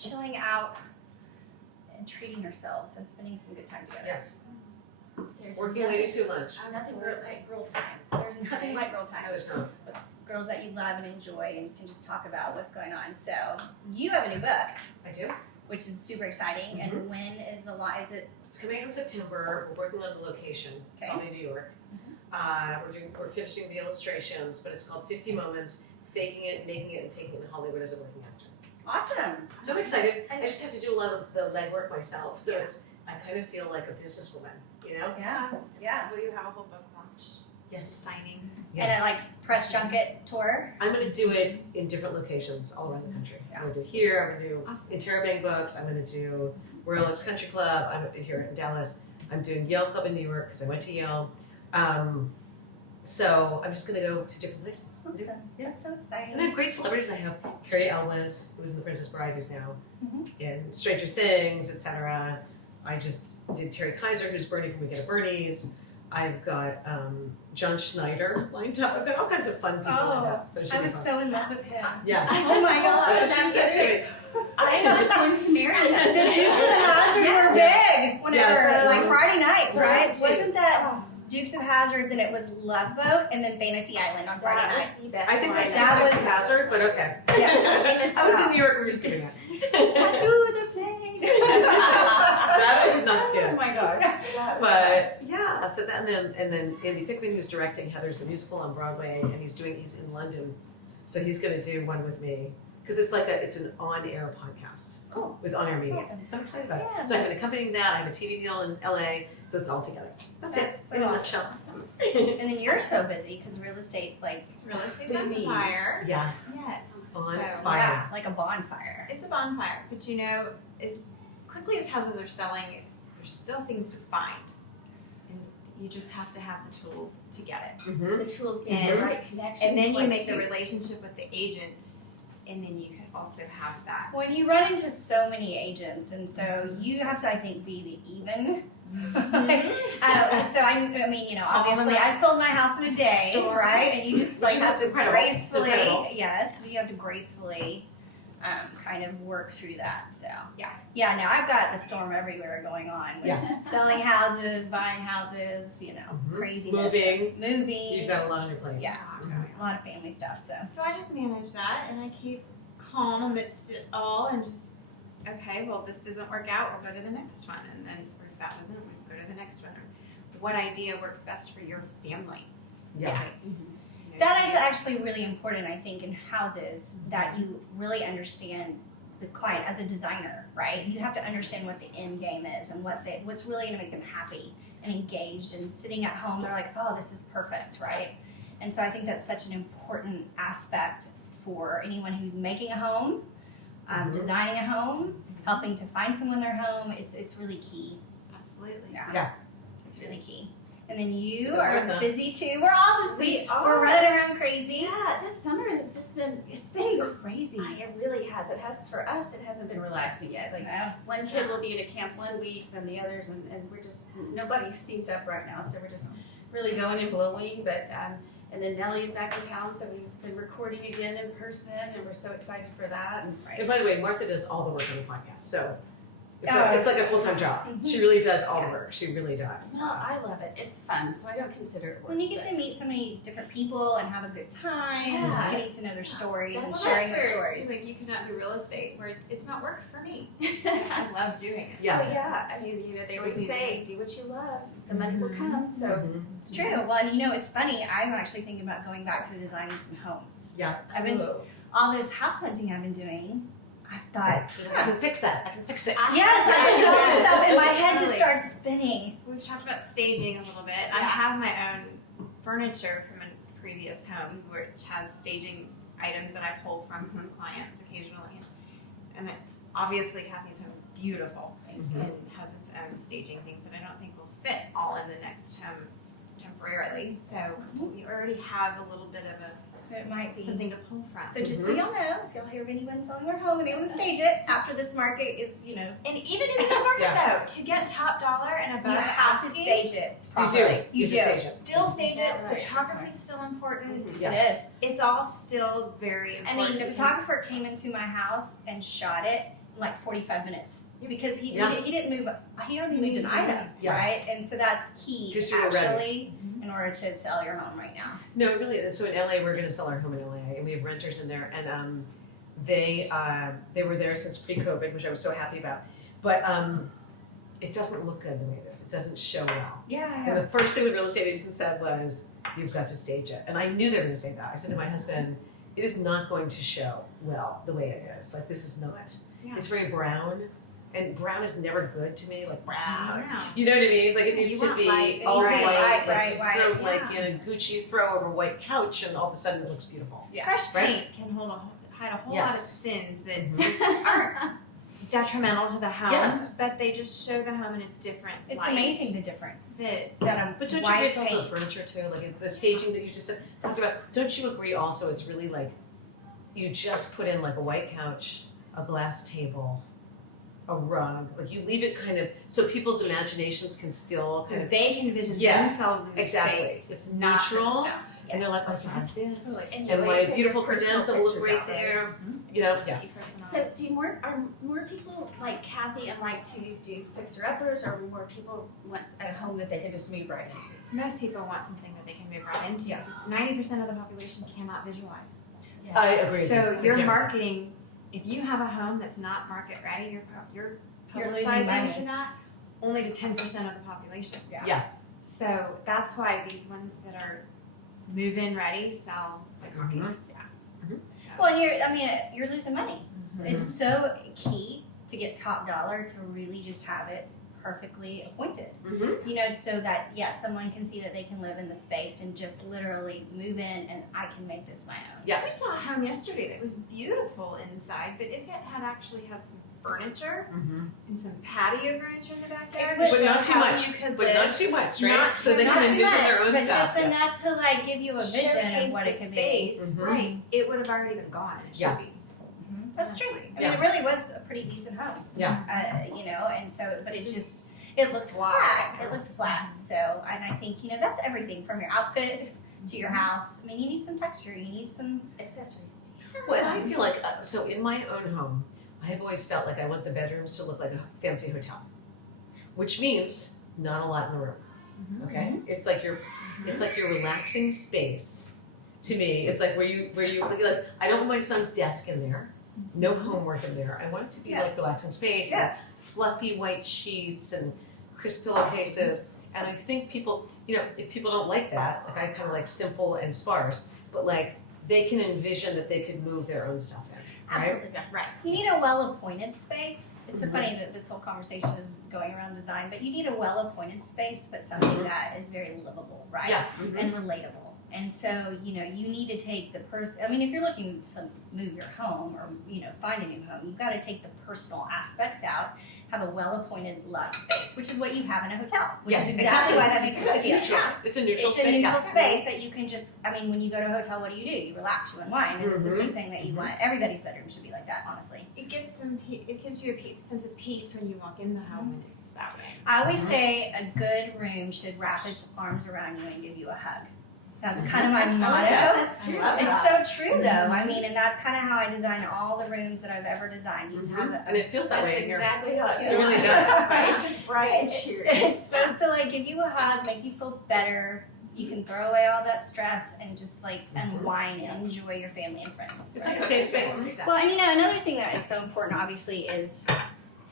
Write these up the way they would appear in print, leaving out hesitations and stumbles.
chilling out and treating ourselves and spending some good time together. Yes. There's Working nothing- ladies who lunch. Nothing like girl time. There's nothing like girl time. There's no. Girls that you love and enjoy and can just talk about what's going on. So you have a new book, I do. which is super exciting. And when is the law? Is it It's coming out in September. We're working on the location, okay? probably New York. We're finishing the illustrations, but it's called 50 Moments, Faking It, Making It, and Taking It to Hollywood as a Working Actor. Awesome. So I'm excited. I just have to do a lot of the legwork myself. So I kind of feel like a businesswoman, you know? Yeah. Yeah. So will you have a whole book launch? Yes. Signing. And a like press junket tour. I'm going to do it in different locations all around the country. Yeah. I'm going to do here, I'm going to do Awesome. in Terabang Books, I'm going to do Royal Oaks Country Club, I'm here in Dallas, I'm doing Yale Club in New York because I went to Yale. So I'm just going to go to different places. Awesome. Yeah. That's so exciting. And I have great celebrities. I have Carrie Elwes, who was in The Princess Bride, who's now Mhm. in Stranger Things, etc. I just did Terry Kaiser, who's Bernie from Weekend at Bernie's. I've got John Schneider lined up. I've got all kinds of fun people lined up. So it should I be was fun. so in love with him. Yeah. Oh my God. That's what she said to me. I was going to marry The him. Dukes of Hazzard were big whenever, Yes. like Friday nights, right? Right. Wasn't that Dukes of Hazzard? Then it was Love Boat, and then Fantasy Island on Friday That nights. was the best. I think line that's That Dukes was- of Hazzard, but okay. Yeah. I was in New York, we were skipping that. Do the plane. That I did not skip. Oh my gosh. But yeah, so that and then Andy Fickman, who's directing Heather's the Musical on Broadway, and he's in London, so he's going to do one with me because it's an on-air podcast. Cool. With on-air media. Awesome. So I'm excited about Yeah. it. So I have an accompanying that. I have a TV deal in LA, so it's all together. That's it. So In a awesome. nutshell. And then you're so busy because real estate's like Real estate's on booming. fire. Yeah, Yes. on So, fire. yeah, like a bonfire. It's a bonfire, but you know, as quickly as houses are selling, there's still things to find. And you just have to have the tools to get it. Mm-hmm. The tools And- the right connections. And then you like make the relationship with the agent, and then you can also have that. When you run into so many agents, and so you have to, I think, be the even. So I mean, you know, obviously, I sold my house in a day, right? And you just like Which is have to incredible. It's gracefully, incredible. yes, you have to gracefully, kind of work through that. So Yeah. Now I've got the storm everywhere going on. With Yeah. selling houses, buying houses, you know, Mhm. craziness, Moving. You've got a lot on your plate. yeah, a lot of family stuff. So So I just manage that, and I keep calm amidst it all, and just, okay, well, this doesn't work out, we'll go to the next one, and then if that doesn't, we go to the next one. Or what idea works best for your family? Yeah. Right? You know, that is actually really important, I think, in houses that you really understand the client as a designer, right? You have to understand what the end game is and what's really going to make them happy and engaged and sitting at home. They're like, oh, this is perfect, right? And so I think that's such an important aspect for anyone who's making a home, designing a home, helping to find someone their home. It's really key. Absolutely. Yeah. It's really key. And then you Good are work, busy too. We're all just We we're are. running around crazy. Yeah, this summer has just been, It's been just- crazy. it really has. It has, for us, it hasn't been relaxing yet. Like, Yeah. one kid will be at a camp one week, then the others, and we're just, nobody's synced up right now, so we're just really going and blowing, but, and then Nellie's back in town, so we've been recording again in person, and we're so excited for that, and And by the way, Martha does all the work on the podcast, so it's, Oh. it's like a full-time job. Mhm. She really does all the work. She really does. well, I love it. It's fun, so I don't consider it work. When you get but- to meet so many different people and have a good time, and just Yeah. getting to know their stories and Well, sharing that's their where, stories. like, you cannot do real estate where it's not work for me. I love doing it. Yeah. Well, yeah, I mean, you know, they always say, do what you love, the money will come, so. Mhm. It's true. Well, and you know, it's funny. I'm actually thinking about going back to designing some homes. Yeah. I've been Oh. all this house hunting I've been doing. I've thought, I can fix that. I can fix it. yes, I look at all this Yes. stuff and my head just Totally. starts spinning. We've talked about staging a little bit. I have my own furniture from a previous home which has staging items that I pull from clients occasionally. And obviously Kathy's home is beautiful and has its own staging things that I don't think will fit all in the next home temporarily. So we already have a little bit of So it might be. something to pull from. So just so y'all know, if y'all hear of anyone selling their home and they want to stage it after this market is, you know, And even in this market though, to get top dollar and above you have to asking, stage it You properly. do. You do do. stage it. still stage it. Right. Photography is still important. Mhm. It Yes. is. It's all still very I important. mean, the because- photographer came into my house and shot it, like 45 minutes because he Yeah. didn't move. He only moved an item, Yeah. right? And so that's key 'Cause you were ready. actually in order to sell your home right now. No, it really is. So in LA, we're going to sell our home in LA, and we have renters in there, and they were there since pre-COVID, which I was so happy about. But it doesn't look good the way it is. It doesn't show well. Yeah. And the first thing the real estate agent said was, "You've got to stage it." And I knew they were going to say that. I said to my husband, "It is not going to show well the way it is. Like this is not. Yeah. It's very brown, and brown is never good to me. Like brown." No. You know what I mean? Like it You needs to want be light. It all needs to be white. light, Like right, you right, throw like yeah. in a Gucci throw over a white couch, and all of a sudden it looks beautiful. Yeah. Fresh Right? paint can hide a whole lot of Yes. sins that Mhm. aren't detrimental to the home, Yes. but they just show the home in a different It's light. amazing the difference That that a But don't you white agree it's also paint. the furniture too? Like the staging that you just talked about. Don't you agree also it's really like you just put in like a white couch, a glass table, a rug. Like you leave it kind of so people's imaginations can still so kind of they can envision Yes, themselves in the exactly. space. It's not neutral, the stuff. and they're like, "Oh, I can have this, And you and always my take beautiful your personal credenza will look pictures right out, right? there." You know, yeah. Be personalized. So do are more people like Kathy and like to do fixer-uppers, or more people want a home that they can just move right into? Most people want something that they can move right into. Yeah. Because 90% of the population cannot visualize. I agree. with So you. I your can't- marketing, if you have a home that's not market ready, you're You're losing publicizing money. to that only to 10% of the population. Yeah. So that's why these ones that are move-in ready sell like hotcakes. Mhm. So- Well, you're losing money. It's so key to get top dollar to really just have it perfectly appointed. Mhm. You know, so that yes, someone can see that they can live in the space and just literally move in and I can make this my own. We Yes. saw a home yesterday that was beautiful inside, but if it had actually had some furniture Mhm. and some patio furniture in the backyard, It would But not show too how much. you could But live. not too much, right? Not so they too can much, envision their own but stuff. just yeah. enough to like give you a vision Showcase of what the it could space, Mhm. right? It would have already been gone, and it should Yeah. be. be. That's true. Honestly. I mean, it really was a pretty decent home. Yeah. You know, and so, but it just it looked flat. It looked flat. So, and I think that's everything from your outfit to your house. I mean, you need some texture. You need some Accessories. Well, and I feel like, so in my own home, I have always felt like I want the bedrooms to look like a fancy hotel, which means not a lot in the room. Okay, it's like your relaxing space. To me, it's like where you like. I don't want my son's desk in there, no homework in there. I want it to be like Yes. relaxing space, yes. and fluffy white sheets and crisp pillowcases. And I think people, if people don't like that, like I kind of like simple and sparse, but like they can envision that they could move their own stuff in. Right? Absolutely. Right. You need a well-appointed space. It's so Mhm. funny that this whole conversation is going around design, but you need a well-appointed space, but something Mhm. that is very livable, right? Yeah. And relatable. And so, you need to take the I mean, if you're looking to move your home or, find a new home, you've got to take the personal aspects out, have a well-appointed love space, which is what you have in a hotel, which Yes, is exactly why that makes It's sense to you. neutral. It's a neutral It's space. a neutral yeah. space that you can just, I mean, when you go to a hotel, what do? You relax, you unwind, and it's the same thing that you want. Everybody's bedroom should be like that, honestly. It gives you a sense of peace when you walk in the home, and it's that way. I always Mhm. say a good room should wrap its arms around you and give you a hug. That's kind of my I motto. like that. That's true. It's so true though. I mean, and that's kind of how I design all the rooms that I've ever designed. You have a, And it feels that That's way in here. exactly how it It feels. really does. Right? It's just bright and cheery. it's supposed to like give you a hug, make you feel better. You can throw away all that stress and just like unwind and enjoy your family and friends. It's right? like a safe space. Exactly. Well, and another thing that is so important, obviously, is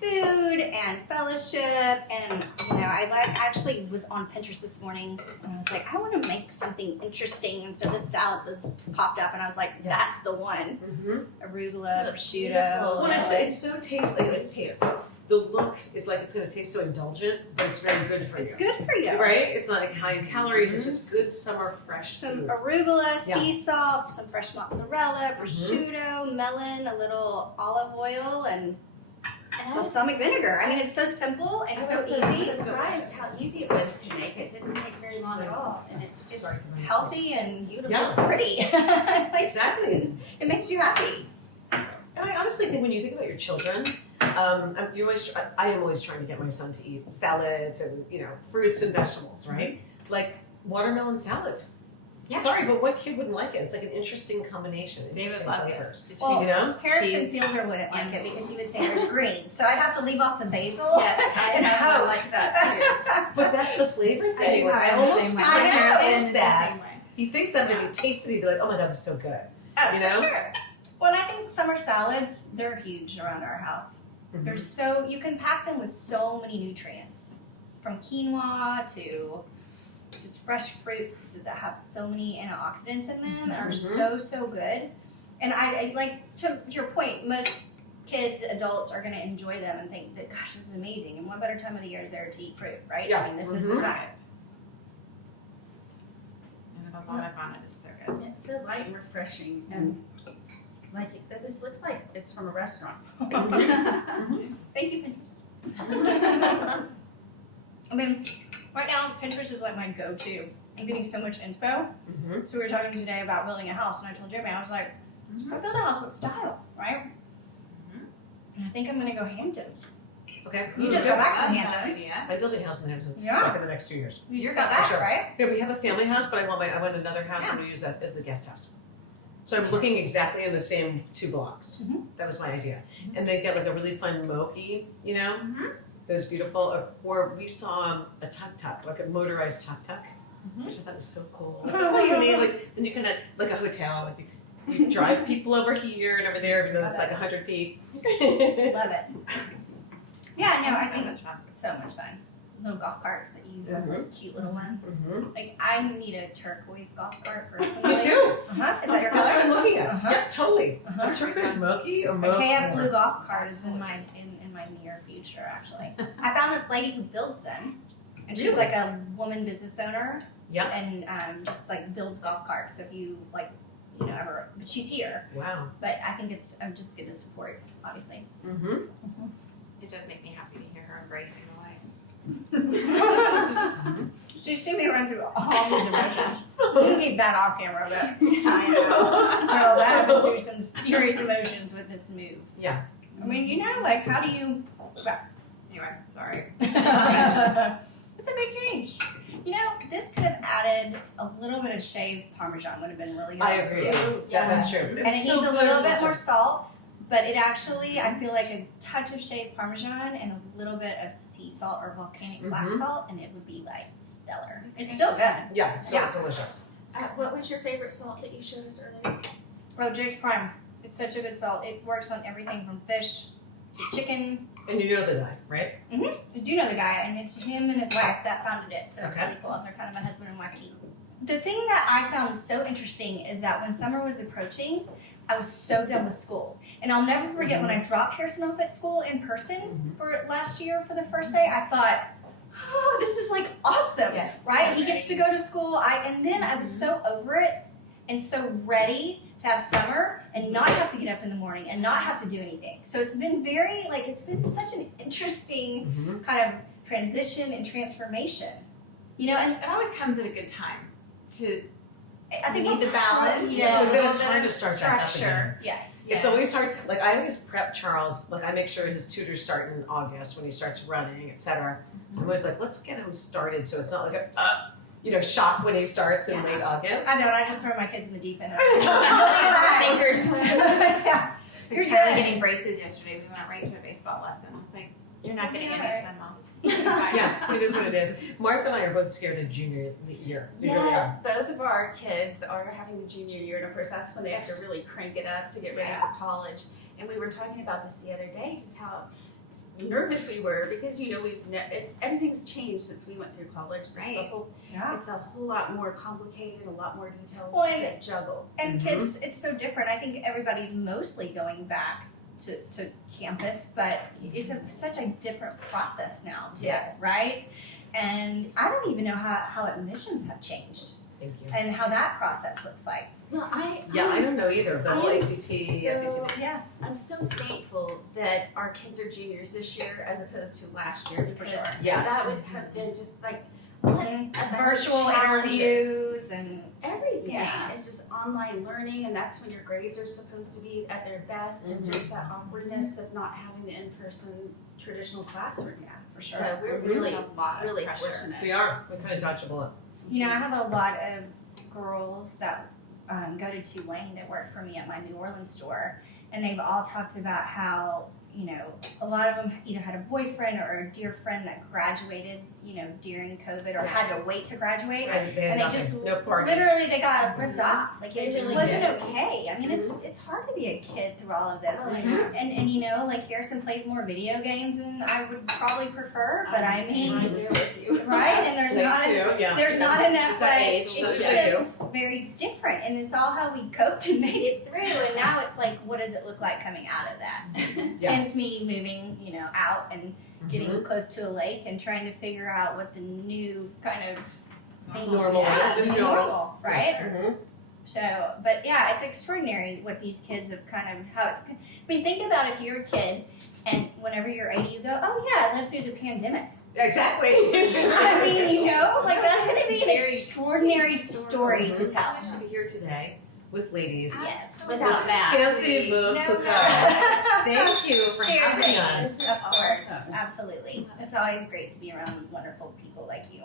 food and fellowship. And I actually was on Pinterest this morning, and I was like, I want to make something interesting. And so this salad was popped up, and I was like, Yeah. that's the one: Mm-hmm. arugula, Looks prosciutto. beautiful. Well, it's so tasty. Like, it tastes. The look is like it's going to taste so indulgent, but it's very good for you. It's good for you. Right? It's not like high in calories. It's just good summer fresh Some food. arugula, Yeah. sea salt, some fresh mozzarella, prosciutto, melon, a little olive oil, and And I was balsamic vinegar. I mean, it's so simple and I so was easy. surprised how easy it was to make. It didn't take very long at all, and it's just Sorry, 'cause I'm healthy it's and beautiful. Yeah. it's pretty. Like, Exactly. it makes you happy. And I honestly think when you think about your children, I am always trying to get my son to eat salads and fruits and vegetables, right? Like watermelon salad. Yeah. Sorry, but what kid wouldn't like it? It's like an interesting combination, They would interesting love flavors. it. Well, You know? Harrison cheese Fielder wouldn't like it because he would say there's green. So I'd have to leave off the basil. Yes, I and have one hope. like that But that's the flavor thing. I do Like, have I it the almost same way. I know. Harrison thinks is the that. same way. He thinks that when he tastes it, he'd be like, oh my god, this is so good. Oh, You know? for sure. Well, and I think summer salads, they're huge around our house. Mhm. They're so, you can pack them with so many nutrients. From quinoa to just fresh fruits that have so many antioxidants in them and are so good. And I like, to your point, most kids, adults are going to enjoy them and think that, gosh, this is amazing. And what better time of the year is there to eat fruit, right? Yeah. I mean, this is the time. And the balsamic on it is so good. It's so light and refreshing, and this looks like it's from a restaurant. Thank you, Pinterest. I mean, right now, Pinterest is like my go-to. I'm getting so much inspo. Mhm. So we were talking today about building a house, and I told Jeremy, I was like, if I build a house, what style, right? And I think I'm gonna go Hamptons. Okay. You just go back to That's a Hamptons. good idea. I'm building a house in Hamptons Yeah. like in the next 2 years. You just You're got gonna- that, sure. right? Yeah, we have a family house, but I want another house. Yeah. I'm gonna use that as the guest house. So I'm looking exactly in the same 2 blocks. Mhm. That was my idea. And they get like a really fun mochi, you know? Mhm. Those beautiful, or we saw a tuk-tuk, like a motorized tuk-tuk, which I thought was so cool. It's so unique, like, and you can, like a hotel, like you drive people over here and over there, even though it's like 100 feet. Love it. Yeah, no, I So think much fun. so much fun. Little golf carts that you have, like, cute little ones. Mhm. Like, I need a turquoise golf cart personally. Me too. Uh-huh. Is that your That's what I'm color? looking at. Uh-huh. Yeah, totally. Uh-huh. A turquoise mochi or A mochi. KF blue golf cart is in my near future, actually. I found this lady who builds them, and she's Really? like a woman business owner. Yep. And just like builds golf carts. So if you like, ever, but she's here. Wow. But I think I'm just good to support, obviously. Mm-hmm. It does make me happy to hear her embracing the light. She's seen me run through all these emotions. We can keep that off camera, but I know. girls, I have been through some serious emotions with this move. Yeah. I mean, like, how do you? Anyway, sorry. It's a big change. This could have added a little bit of shaved Parmesan. Would have been really I nice agree. too. Yeah, that's true. And it needs a little bit more salt, but it actually, I feel like a touch of shaved Parmesan and a little bit of sea salt or volcanic black salt, and it would be like stellar. It's still good. Yeah, it's so Yeah. delicious. What was your favorite salt that you showed us earlier? Oh, Jake's Prime. It's such a good salt. It works on everything from fish to chicken. And you know the guy, right? I do know the guy, and it's him and his wife that founded it, so it's Okay. really cool. They're kind of a husband and wife team. The thing that I found so interesting is that when summer was approaching, I was so done with school. And I'll never forget when I dropped Harrison off at school in person for last year for the first day, I thought, oh, this is like awesome, Yes. right? He gets to go to school. And then I was so over it and so ready to have summer and not have to get up in the morning and not have to do anything. So it's been it's been such an interesting kind of transition and transformation. And It always comes at a good time to I think You need we're the balance. Yeah. But then a it's little hard bit to of start back up structure. Yes. It's always hard. Like I always prep Charles. Like I make sure his tutors start in August when he starts running, etc. I'm always like, let's get him started so it's not like a shock when he starts in late August. I know, and I just throw my kids in the deep end. Sinkers. Yeah. It's like You're Charlie good. getting braces yesterday. We went right to a baseball lesson. It's like, you're not getting any Yeah. 10 months. Yeah, it is what it is. Martha and I are both scared of junior year. We really are. Yes, both of our kids are having the junior year, and of course that's when they have to really crank it up to get ready Yes. for college. And we were talking about this the other day, just how nervous we were because everything's changed since we went through college. Right. Yeah. It's a whole lot more complicated, a lot more details Well, to juggle. And kids, it's so different. I think everybody's mostly going back to campus, but it's such a different process now too, Yes. right? And I don't even know how admissions have changed Thank you. and how that process looks like. Well, I don't know either. The whole I'm ACT, so- SAT. Yeah. I'm so thankful that our kids are juniors this year as opposed to last year because sure. Yes. that would have been just like what a bunch of Virtual challenges. interviews and Everything. Yeah. It's just online learning, and that's when your grades are supposed to be at their best, and just that awkwardness of not having the in-person traditional classroom. yeah, for sure. So we're Really really, a lot of really pressure. fortunate. We are. We kind of dodge a bullet. I have a lot of girls that go to Tulane that work for me at my New Orleans store, and they've all talked about how, you know, a lot of them either had a boyfriend or a dear friend that graduated, you know, during COVID or had to wait to graduate. And they, And they just no parties. literally they got ripped off. Like it just really wasn't did. okay. I mean, it's hard to be a kid through all of this. Mhm. And you know, like Harrison plays more video games than I would probably prefer, but I mean, I'm there with you. right? And there's Me not too, yeah. there's not enough It's that like age, it's that's what I just very different, and it's all how we coped and made it through. And now it's like, what does it look like coming out of that? Yeah. Hence me moving, you know, out and getting Mhm. close to a lake and trying to figure out what the new kind of thing Normal yeah, is the the new normal, right? Mhm. So, but yeah, it's extraordinary what these kids have kind of how it's. I mean, think about if you're a kid and whenever you're 80, you go, "Oh yeah, I lived through the pandemic." Exactly. I mean, you know, like that's going to be an Very extraordinary story to tell. I should be here today with ladies. Yes. Without masks. Fancy Veuve No Cookout. masks. Thank you for Cheers, having ladies. us. Of course, Awesome. absolutely. It's always great to be around wonderful people like you.